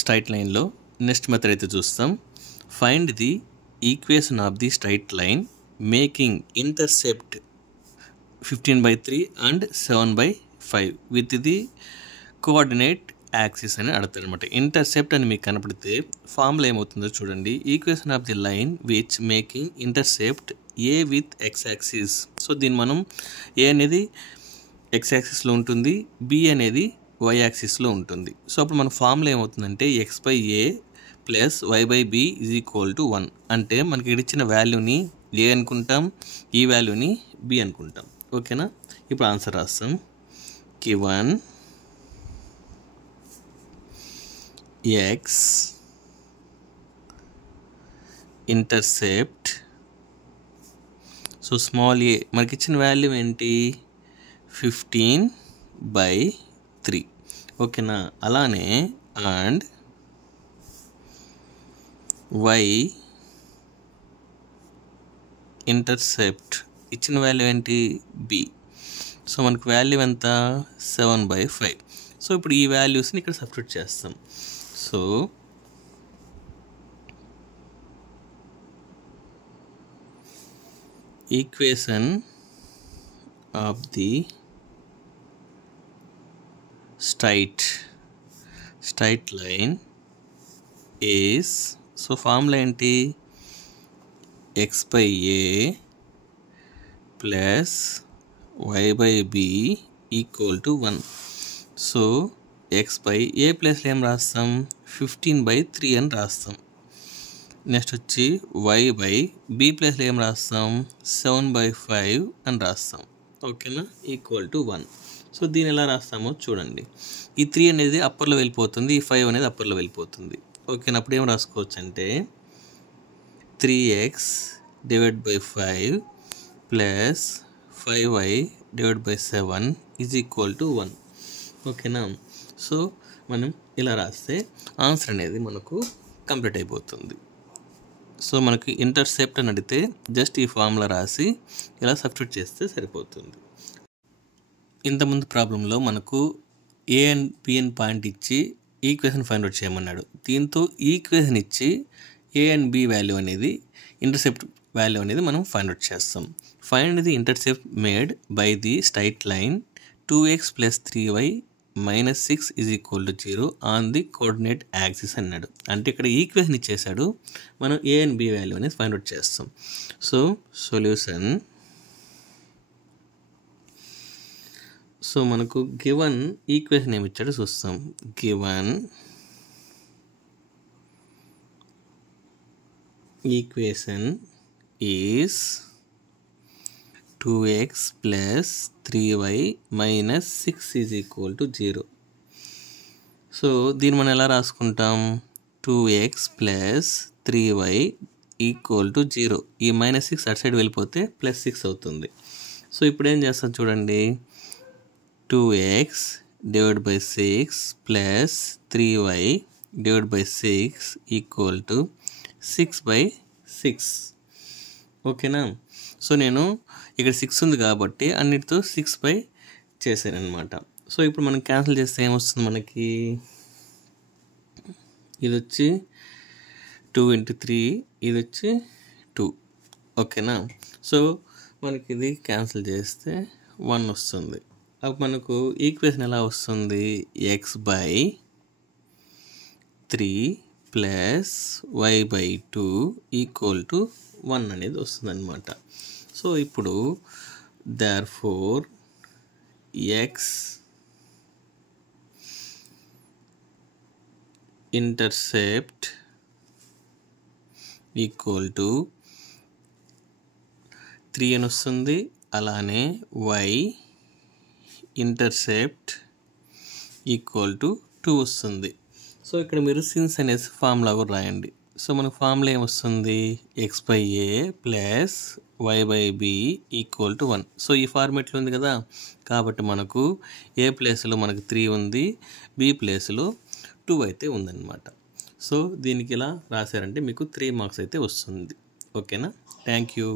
Straight లైన్లో next method అయితే చూస్తాం. Find the equation of the straight line making intercept 15/3 and 7/5 with the coordinate axis అని అడుగుతారు అనమాట. ఇంటర్సెప్ట్ అని మీకు కనపడితే ఫార్ములా ఏమవుతుందో చూడండి. Equation of the line which making intercept A with X axis. So దీన్ని మనం ఏ అనేది ఎక్స్ యాక్సిస్లో ఉంటుంది, బి అనేది వై యాక్సిస్లో ఉంటుంది. సో అప్పుడు మన ఫార్ములా ఏమవుతుందంటే x/a ప్లస్ y/b = 1. అంటే మనకి ఇక్కడ ఇచ్చిన వాల్యూని ఏ అనుకుంటాం, ఈ వాల్యూని బి అనుకుంటాం. ఓకేనా? ఇప్పుడు ఆన్సర్ రాస్తాం. Given x intercept, so small A మనకి ఇచ్చిన వాల్యూ ఏంటి, 15/3. ఓకేనా? అలానే అండ్ y ఇంటర్సెప్ట్ ఇచ్చిన వాల్యూ ఏంటి, b. సో మనకు వాల్యూ ఎంత, 7/5. సో ఇప్పుడు ఈ వాల్యూస్ని ఇక్కడ సబ్స్టిట్యూట్ చేస్తాం. So equation of the straight line is, so formula ఏంటి, x/a plus y/b = 1. So x/a ప్లస్లో ఏం రాస్తాం, 15/3 అని రాస్తాం. నెక్స్ట్ వచ్చి y/b ప్లస్లో ఏం రాస్తాం, 7/5 అని రాస్తాం. ఓకేనా? =1. సో దీన్ని ఎలా రాస్తామో చూడండి. ఈ 3 అనేది అప్పర్లో వెళ్ళిపోతుంది, ఈ 5 అనేది అప్పర్లో వెళ్ళిపోతుంది. ఓకేనా? అప్పుడు ఏం రాసుకోవచ్చు అంటే 3x / 5 ప్లస్ 5y / 7 = 1. ఓకేనా? సో మనం ఇలా రాస్తే ఆన్సర్ అనేది మనకు కంప్లీట్ అయిపోతుంది. సో మనకి ఇంటర్సెప్ట్ అని అడిగితే జస్ట్ ఈ ఫార్ములా రాసి ఇలా సబ్స్టిట్యూట్ చేస్తే సరిపోతుంది. ఇంతకుముందు ప్రాబ్లంలో మనకు ఏ అండ్ బి అని పాయింట్ ఇచ్చి ఈక్వేషన్ ఫైండ్ అవుట్ చేయమన్నాడు. దీంతో ఈక్వేషన్ ఇచ్చి ఏ అండ్ బి వాల్యూ అనేది ఇంటర్సెప్ట్ వాల్యూ అనేది మనం ఫైండ్ అవుట్ చేస్తాం. Find the intercept made by the straight line 2x + 3y - 6 = 0 on the coordinate axis అన్నాడు. అంటే ఇక్కడ ఈక్వేషన్ ఇచ్చేసాడు, మనం ఏ అండ్ బి వాల్యూ అనేది ఫైండ్ అవుట్ చేస్తాం. సో సొల్యూషన్, సో మనకు గివన్ ఈక్వేషన్ ఏమి ఇచ్చాడో చూస్తాం. Given equation is 2x + 3y - 6 = 0. So దీన్ని మనం ఎలా రాసుకుంటాం, 2x + 3y = 0. ఈ -6 అటు సైడ్ వెళ్ళిపోతే +6 అవుతుంది. సో ఇప్పుడు ఏం చేస్తాం చూడండి, 2x / 6 ప్లస్ 3y / 6 = 6/6. ఓకేనా? సో నేను ఇక్కడ 6 ఉంది కాబట్టి అన్నిటితో 6/6 చేశాను అనమాట. సో ఇప్పుడు మనం క్యాన్సిల్ చేస్తే ఏమొస్తుంది మనకి, ఇది వచ్చి 2 × 3, ఇది వచ్చి 2. ఓకేనా? సో మనకి ఇది క్యాన్సిల్ చేస్తే 1 వస్తుంది. అప్పుడు మనకు ఈక్వేషన్ ఎలా వస్తుంది, x/3 ప్లస్ y/2 = 1 అనేది వస్తుంది అనమాట. సో ఇప్పుడు therefore x ఇంటర్సెప్ట్ =3 అని వస్తుంది. అలానే y ఇంటర్సెప్ట్ =2 వస్తుంది. సో ఇక్కడ మీరు సిన్స్ అనేసి ఫార్ములా కూడా రాయండి. సో మనకు ఫార్ములా ఏమొస్తుంది, x/a ప్లస్ y/b = 1. సో ఈ ఫార్మేట్లో ఉంది కదా, కాబట్టి మనకు ఏ ప్లేస్లో మనకు 3 ఉంది, బి ప్లేస్లో 2 అయితే ఉందన్నమాట. సో దీనికి ఇలా రాశారంటే మీకు 3 మార్క్స్ అయితే వస్తుంది. ఓకేనా? Thank you.